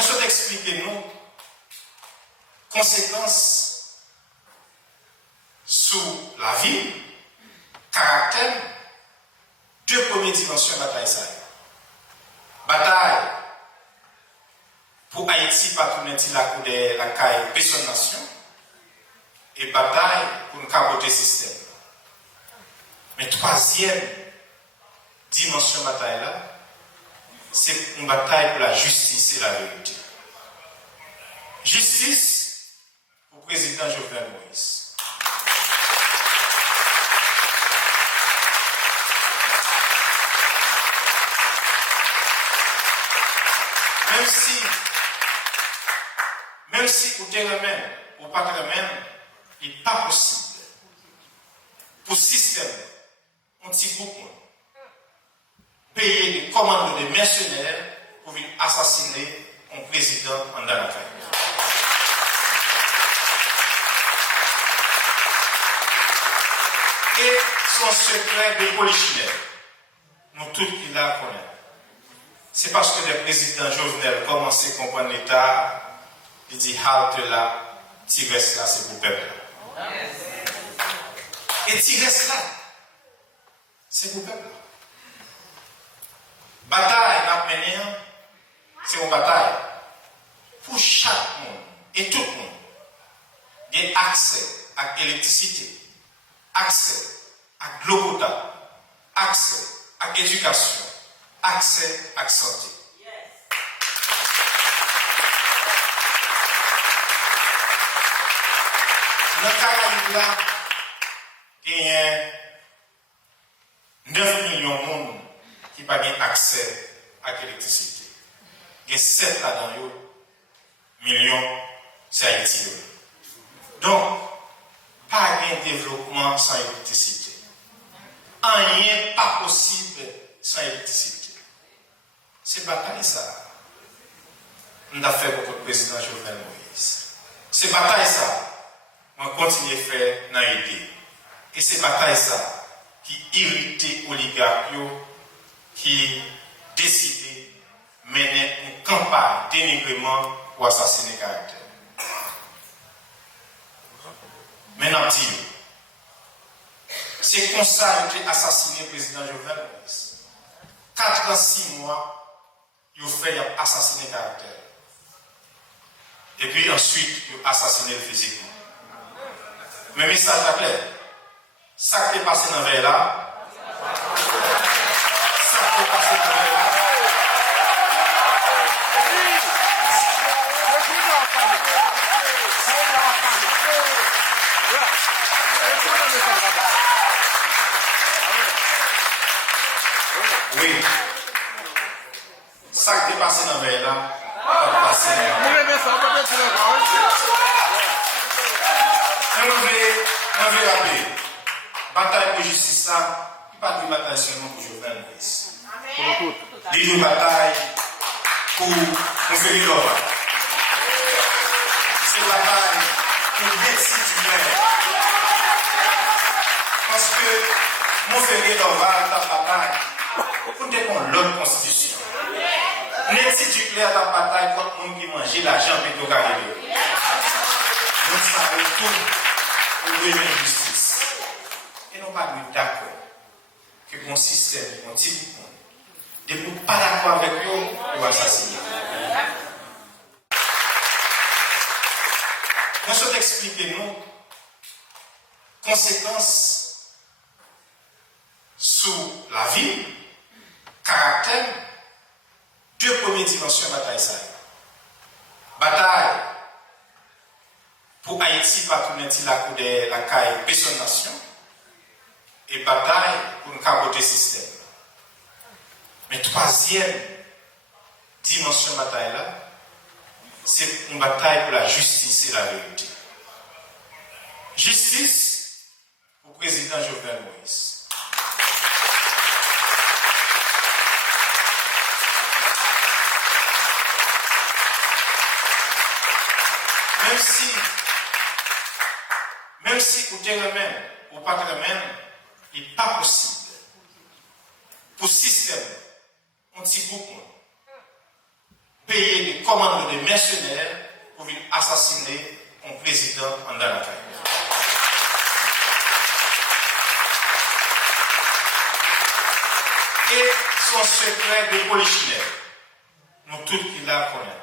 je souhaite expliquer nous conséquences sur la vie, caractère, deux premières dimensions de la bataille. Bataille pour Haïti, pas tout la caille, personne nation, et bataille pour nous capoter le système. Mais troisième dimension de la bataille là, c'est une bataille pour la justice et la vérité. Justice pour le président Jovenel Moïse. Même si vous te remène ou pas te remène, il n'est pas possible pour le système, un petit groupe, payer des commandes de mercenaires pour venir assassiner un président en dans la famille. Et son secret de polichinelle, nous tous qui la connaissons. C'est parce que le président Jovenel commence à comprendre l'État, il dit halte là, Tigres là, c'est pour le peuple. Et Tigres là, c'est pour le peuple. Bataille à mener, c'est une bataille pour chaque monde et tout le monde. Il y a accès à l'électricité, accès à l'eau potable, accès à l'éducation, accès à la santé. Dans le Caraïbe, là, il y a 9 millions de monde qui n'ont pas accès à l'électricité. Il y a 7 là-dedans, millions, c'est Haïti. Donc, pas de développement sans électricité. Rien n'est pas possible sans électricité. C'est bataille ça. On a fait beaucoup de président Jovenel Moïse. C'est bataille ça. On continue à faire dans l'idée. Et c'est bataille ça qui irrite oligarques qui décident de mener une campagne de dénigrement pour assassiner le caractère. Maintenant, c'est comme ça que j'ai assassiné le président Jovenel Moïse. 4 ans, 6 mois, il a fait assassiner le caractère. Et puis ensuite, il a assassiné le physiquement. Mais le message est clair. Ça qui est passé dans le verre là, ça qui est passé dans le verre là, oui. Ça qui est passé dans le verre là, va passer dans le verre. On veut rappeler, bataille pour justice là, il n'y a pas de bataille seulement pour Jovenel Moïse. Il y a une bataille pour faire l'or. C'est une bataille pour destituer. Parce que mon frère l'or dans la bataille pour défendre l'autre constitution. Destituer la bataille contre les gens qui mangent l'argent et qui arrivent. Nous savons tout. Pour donner justice. Et nous pas d'accord que mon système, mon type de monde, ne pas d'accord avec eux pour assassiner. Je souhaite expliquer nous conséquences sur la vie, caractère, deux premières dimensions de la bataille. Bataille pour Haïti, pas tout la caille, personne nation, et bataille pour nous capoter le système. Mais troisième dimension de la bataille là, c'est une bataille pour la justice et la vérité. Justice pour le président Jovenel Moïse. Même si vous te remène ou pas te remène, il n'est pas possible pour le système, un petit groupe, payer des commandes de mercenaires pour venir assassiner un président en Dalakaï. Et son secret de polichinelle, nous tous qui la connaissons.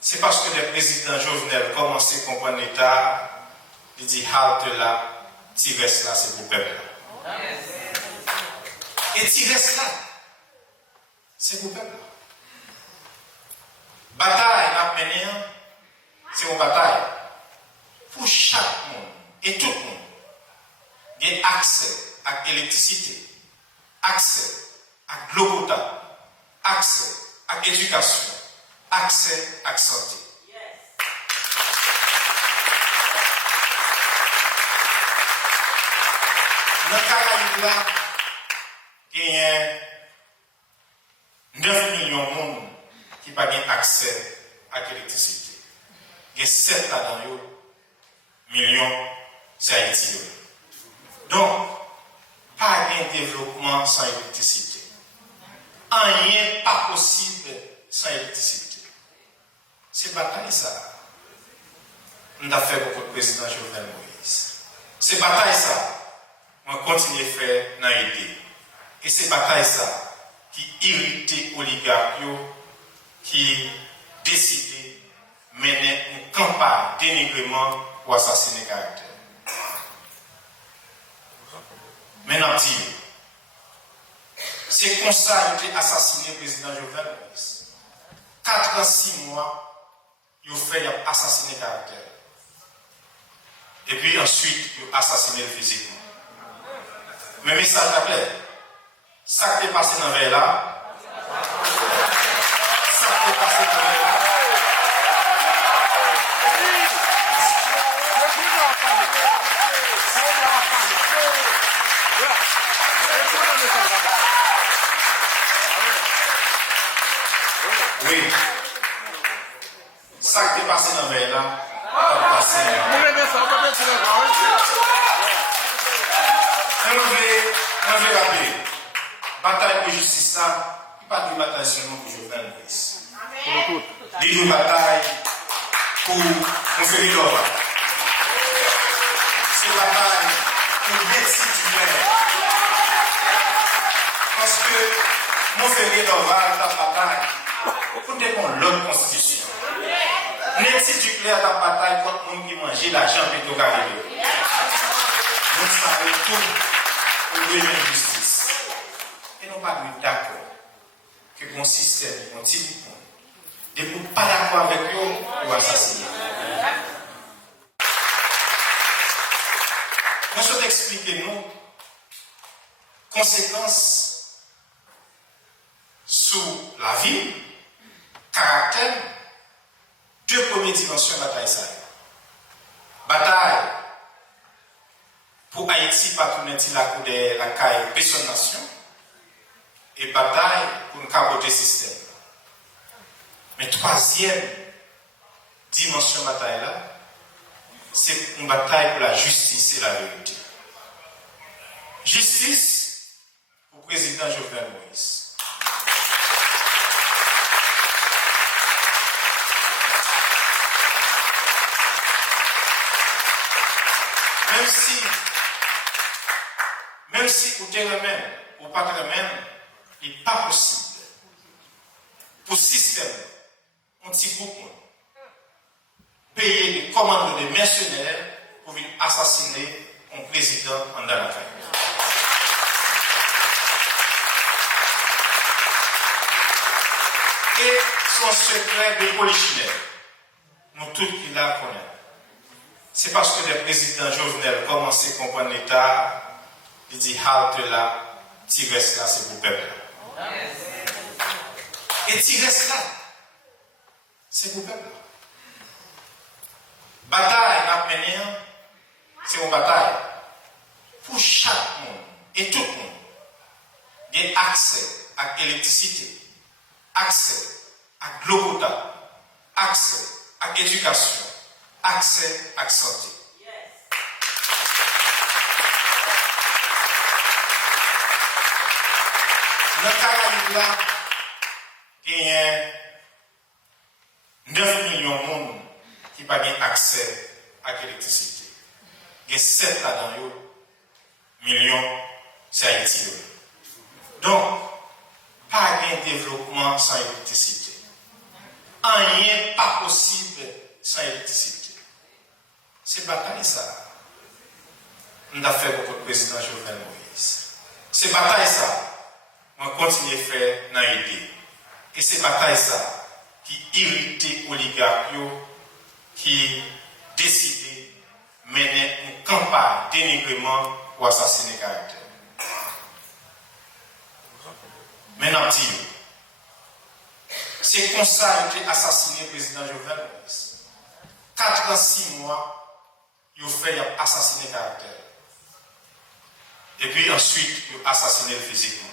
C'est parce que les présidents Jovenel commencent à comprendre l'État, ils disent halte là, Tigres là, c'est pour le peuple. Et Tigres là, c'est pour le peuple. Bataille à mener, c'est une bataille pour chaque monde et tout le monde. Il y a accès à l'électricité, accès à l'eau potable, accès à l'éducation, accès à la santé. Dans le Caraïbe, là, il y a 9 millions de monde qui n'ont pas accès à l'électricité. Il y a 7 là-dedans, millions, c'est Haïti. Donc, pas de développement sans électricité. Rien n'est pas possible sans électricité. C'est bataille ça. On a fait beaucoup de président Jovenel Moïse. C'est bataille ça. On continue à faire dans l'idée. Et c'est bataille ça qui irrite les oligarques qui décident de mener une campagne d'énigrement pour assassiner le caractère. Maintenant, c'est comme ça qu'il a assassiné le président Jovenel Moïse. 4 ans, 6 mois, il a fait assassiner le caractère. Et puis ensuite, il a assassiné le physiquement. Mais le message est clair. Ça qui est passé dans le verre là, ça qui est passé dans le verre là, oui. Ça qui est passé dans le verre là, va passer dans le verre. On veut rappeler, bataille pour justice, ça, il n'y a pas de bataille seulement pour Jovenel Moïse. Il y a une bataille pour Montferrier Doval. C'est une bataille pour destituer. Parce que Montferrier Doval est une bataille pour défendre l'autre constitution. Destituer est une bataille contre les gens qui mangent l'argent et tout carré. Nous savons tout. Pour donner justice. Et non pas d'accord que mon système, mon petit monde, et pour ne pas d'accord avec eux, pour assassiner. Nous souhaitons expliquer nous conséquences sur la vie, caractère, deux premières dimensions de la bataille. Bataille pour Haïti, pas tourner la cour de la caille personne nation et bataille pour nous capoter le système. Mais troisième dimension de la bataille là, c'est une bataille pour la justice et la vérité. Justice pour le président Jovenel Moïse. Même si vous te remène ou pas te remène, il n'est pas possible pour le système, un petit groupe, payer des commandes de mercenaires pour venir assassiner un président en Dalakaï. Et son secret de polichinelle, nous tous qui la connaissons. C'est parce que les présidents Jovenel commencent à comprendre l'État, ils disent halte là, Tigres là, c'est pour le peuple. Et Tigres là, c'est pour le peuple. Bataille à mener, c'est une bataille pour chaque monde et tout le monde. Il y a accès à l'électricité, accès à l'eau potable, accès à l'éducation, accès à la santé. Dans le Caraïbe, là, il y a 9 millions de monde qui n'ont pas accès à l'électricité. Il y a 7 là-dedans, millions, c'est Haïti. Donc, pas de développement sans électricité. Rien pas possible sans électricité. C'est bataille ça. On a fait beaucoup de président Jovenel Moïse. C'est bataille ça. On continue à faire dans l'idée. Et c'est bataille ça qui irrite les oligarques qui décident de mener une campagne de dénigrement pour assassiner le caractère. Maintenant, c'est comme ça qu'il a assassiné le président Jovenel Moïse. 4 ans, 6 mois, il a fait assassiner le caractère. Et puis ensuite, il a assassiné physiquement.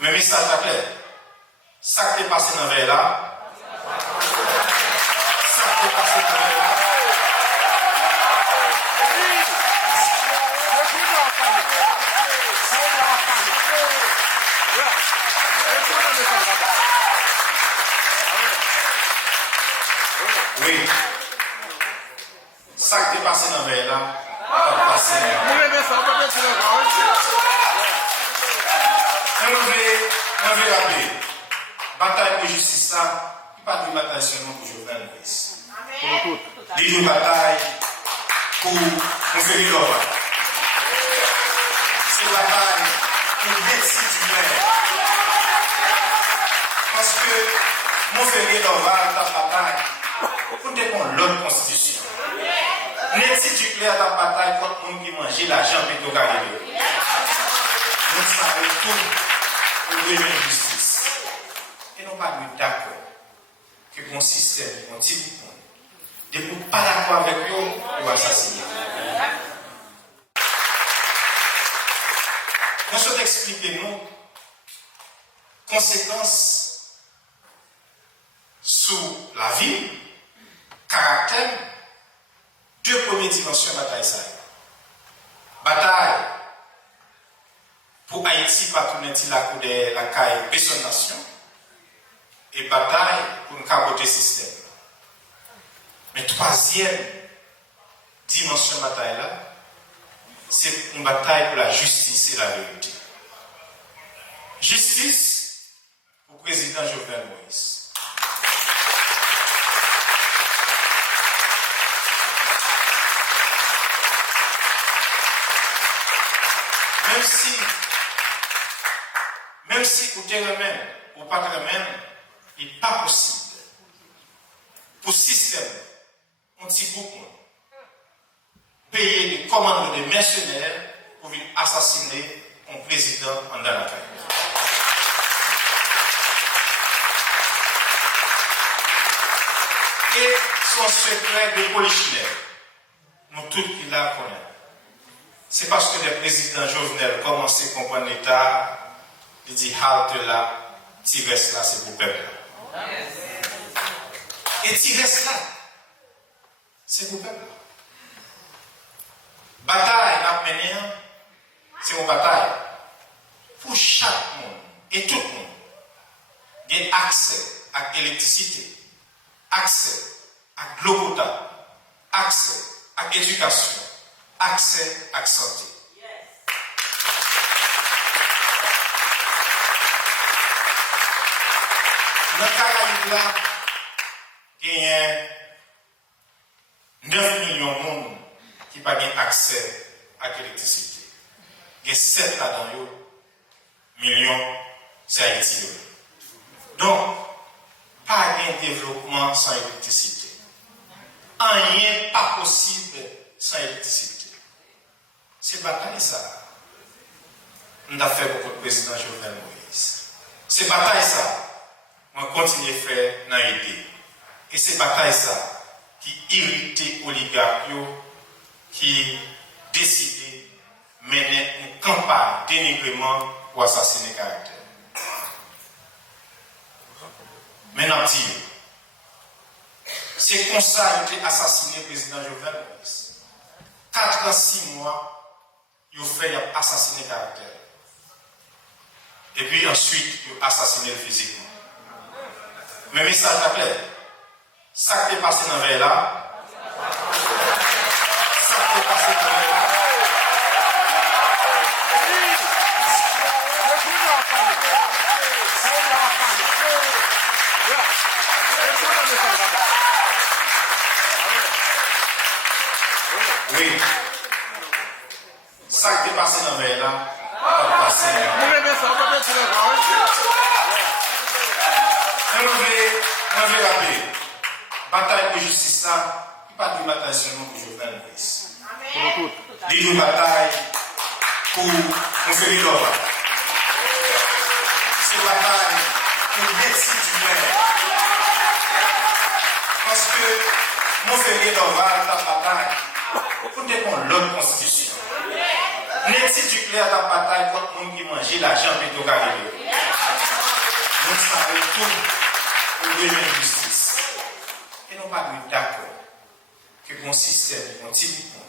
Mais message est clair. Ça qui est passé dans le là, ça qui est passé dans le là, oui. Ça qui est passé dans le là, passé dans le là. On veut rappeler, bataille pour justice, ça, il n'y a pas de bataille seulement pour Jovenel Moïse. Il y a une bataille pour Montferrier Doval. C'est une bataille pour Betty Dumaine. Parce que Montferrier Doval, ta bataille, pour défendre l'autre constitution. Betty Duclerc, ta bataille contre le monde qui mange l'argent et tout carré. Nous savons tout pour donner justice. Et nous pas d'accord que mon système, mon petit bouton, de ne pas d'accord avec eux, ils vont assassiner. Nous sommes expliquer nous conséquences sur la vie, caractère, 2 premières dimensions de bataille. Bataille pour Haïti, pas tourner la cour de la caille, personne nation. Et bataille pour nous capoter le système. Mais 3e dimension de bataille là, c'est une bataille pour la justice et la vérité. Justice pour le président Jovenel Moïse. Même si vous te remène ou pas te remène, il n'est pas possible pour le système, un petit groupe, payer des commandes de mercenaires pour venir assassiner un président en dans la caille. Et son secret de polichinelle, nous tous qui la connaissons. C'est parce que le président Jovenel commençait à comprendre l'État, il dit halte là, Tigres là, c'est pour le peuple. Et Tigres là, c'est pour le peuple. Bataille à mener, c'est une bataille pour chaque monde et tout le monde. Il y a accès à l'électricité, accès à l'eau potable, accès à l'éducation, accès à la santé. Dans le Caraïbe, là, il y a 9 millions de monde qui n'ont pas accès à l'électricité. Il y a 7 là-dedans, millions, c'est Haïti. Donc, pas de développement sans électricité. Rien pas possible sans électricité. C'est bataille ça. On a fait beaucoup de présidents Jovenel Moïse. C'est bataille ça. On continue à faire dans l'idée. Et c'est bataille ça qui irrite les oligarques qui décident de mener une campagne de dénigrement pour assassiner le caractère. Maintenant, c'est comme ça qu'il a assassiné le président Jovenel Moïse. 4 ans, 6 mois, il a fait assassiner le caractère. Et puis ensuite, il a assassiné physiquement. Mais message est clair. Ça qui est passé dans le là. Ça qui est passé dans le là. Oui. Ça qui est passé dans le là. Passé dans le là. Je vais rappeler. Bataille de justice, ça, il n'y a pas de bataille seulement pour Jovenel Moïse. Il y a une bataille pour nous faire l'ordre. C'est une bataille pour l'exil du maire. Parce que nous faisons l'ordre la bataille pour défendre l'autre constitution. L'exil du clair la bataille contre les gens qui mangent l'argent plutôt qu'arriver. Nous savons tout pour donner justice. Et nous ne sommes pas d'accord que mon système, mon petit bout,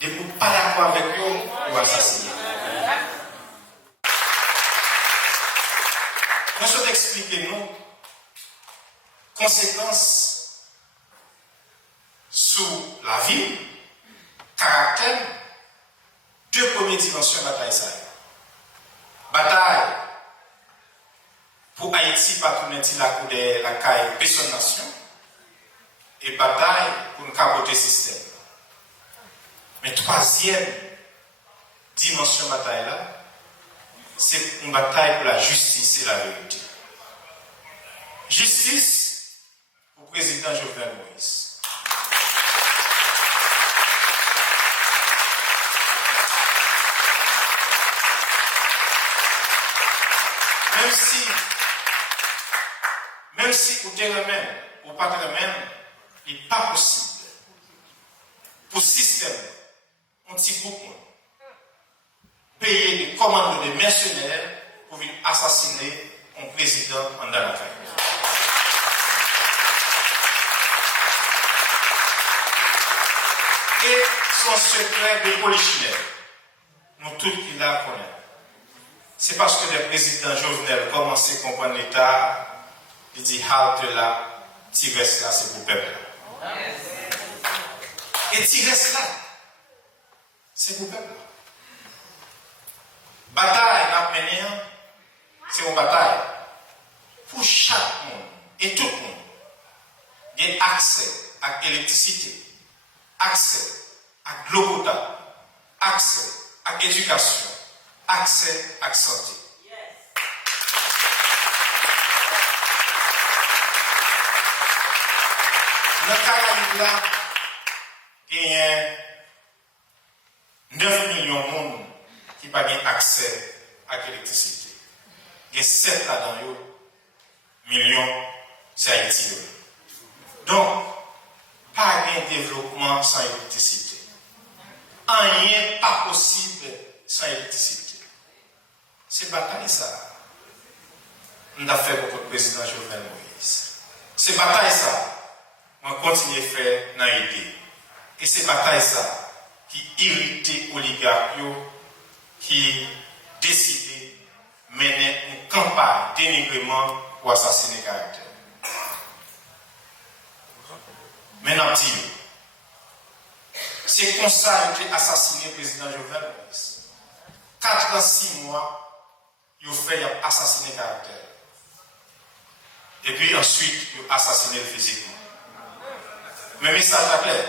de ne pas d'accord avec eux, ou assassiner. Nous sommes expliquer nous conséquences sur la vie, caractère, deux premières dimensions de la bataille. Bataille pour Haïti, pas tout mettre la cour de la caille, personne nation. Et bataille pour nous capoter le système. Mais troisième dimension de la bataille là, c'est une bataille pour la justice et la vérité. Justice pour le président Jovenel Moïse. Même si vous êtes même, ou pas même, il n'est pas possible pour le système, un petit groupe, payer des commandes de mercenaires pour venir assassiner un président en dans la caille. Et son secret de polichinelle, nous tous qui la connaissons. C'est parce que le président Jovenel commence à comprendre l'État, il dit halte là, Tigres là, c'est pour le peuple. Et Tigres là, c'est pour le peuple. Bataille à mener, c'est une bataille pour chaque monde et tout le monde. Il y a accès à l'électricité, accès à l'eau potable, accès à l'éducation, accès à la santé. Dans le Caraïbe là, il y a 9 millions de monde qui n'ont pas accès à l'électricité. Il y a 7 là-dedans, millions, c'est Haïti. Donc, pas de développement sans électricité. Rien n'est pas possible sans électricité. C'est bataille ça. On a fait beaucoup de président Jovenel Moïse. C'est bataille ça. On continue à faire dans l'idée. Et c'est bataille ça qui irrite l'oligarque qui décide de mener une campagne de dénigrement pour assassiner le caractère. Maintenant, c'est comme ça que j'ai assassiné le président Jovenel Moïse. 4 ans, 6 mois, il a fait assassiner le caractère. Et puis ensuite, il a assassiné le physiquement. Mais le message est clair.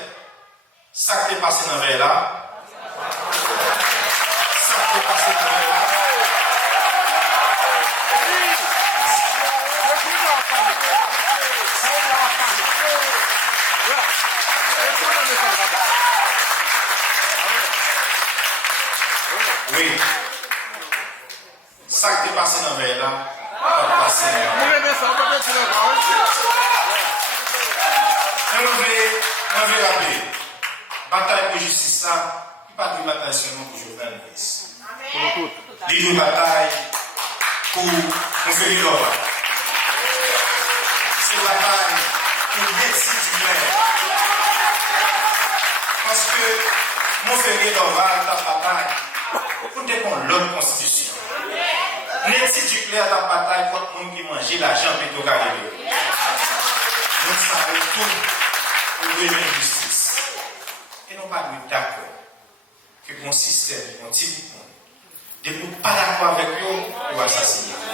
Ça qui est passé dans le verre là, ça qui est passé dans le verre là, oui. Ça qui est passé dans le verre là, passé dans le verre. On veut rappeler, bataille de justice, ça, il n'y a pas de bataille seulement pour Jovenel Moïse. Il y a une bataille pour nous faire l'ordre. C'est une bataille pour l'exil du maire. Parce que nous faisons l'ordre la bataille pour défendre l'autre constitution. L'exil du clair la bataille contre les gens qui mangent l'argent plutôt qu'arriver. Donc ça retourne au domaine de justice. Et non pas d'accord que mon système, mon type, de ne pas d'accord avec eux, ou assassiner.